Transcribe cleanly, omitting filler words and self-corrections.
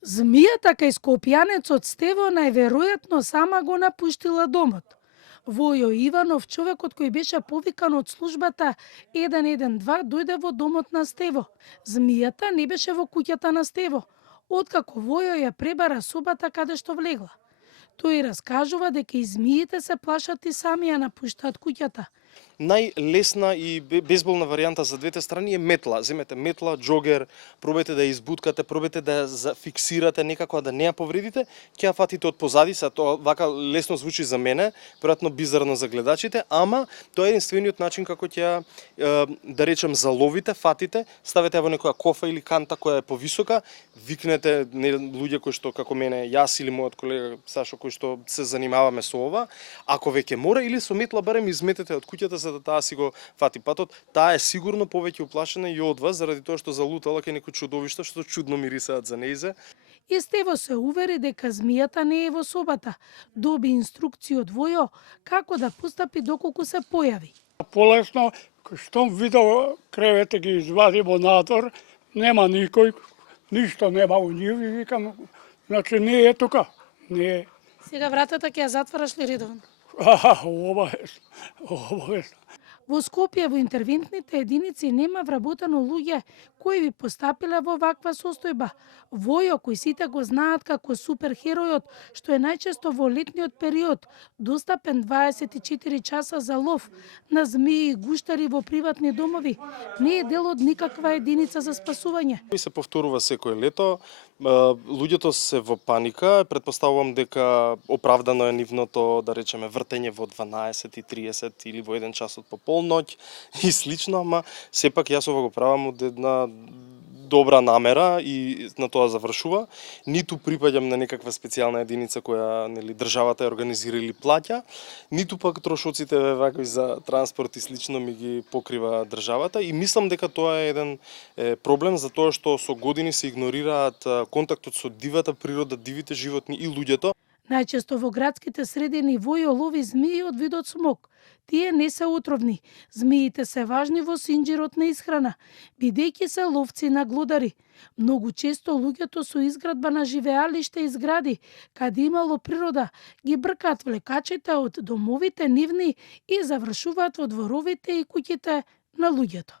Змијата кај скопјанецот Стево најверојатно сама го напуштила домот. Војо Иванов, човекот кој беше повикан од службата 112, дојде во домот на Стево. Змијата не беше во куќата на Стево, откако Војо ја пребара собата каде што влегла. Тој раскажува дека и змиите се плашат и сами ја напуштаат куќата. Најлесна и безболна варијанта за двете страни е метла. Земете метла, џогер, пробајте да ја избуткате, пробајте да ја зафиксирате некако да не ја повредите, ќе ја фатите од позади, са тоа вака лесно звучи за мене, веројатно бизарно за гледачите, ама тоа е единствениот начин како ќе да речем заловите, фатите, ставите ја во некоја кофа или канта која е повисока, викнете луѓе кои што како мене, јас или мојот колега Сашо кој што се занимаваме со ова, ако веќе мора или со метла барем изметете од куќата за да таа си го фати патот, таа е сигурно повеќе уплашена и од вас заради тоа што залутала кај некој чудовишта што чудно мирисаат за нејзе. И Стево се увери дека змијата не е во собата. Доби инструкции од Војо како да постапи доколку се појави. Полесно, штом видел кревете ги извади во надвор, нема никој, ништо нема у нив и викам, значи не е тука, не е. Сега вратата ќе ја затвараш ли редовно? Обавесно. Во Скопје во интервентните единици нема вработено луѓе кои би постапиле во ваква состојба. Војо, кој сите го знаат како суперхеројот, што е најчесто во летниот период, достапен 24 часа за лов на змии и гуштари во приватни домови, не е дел од никаква единица за спасување. И се повторува секое лето. Луѓето се во паника, претпоставувам дека оправдано е нивното, да речеме, вртење во 12:30 или во 1 час од пополноќ и слично, ама сепак јас ова го правам од една добра намера и на тоа завршува. Ниту припаѓам на некаква специјална единица која нели државата ја организира или плаќа, ниту пак трошоците вакви за транспорт и слично ми ги покрива државата и мислам дека тоа е еден проблем за тоа што со години се игнорираат контактот со дивата природа, дивите животни и луѓето. Најчесто во градските средини Војо лови змии од видот смок. Тие не се отровни. Змиите се важни во синџирот на исхрана, бидејќи се ловци на глодари. Многу често луѓето со изградба на живеалиште и згради, каде имало природа, ги бркаат влекачите од домовите нивни и завршуваат во дворовите и куќите на луѓето.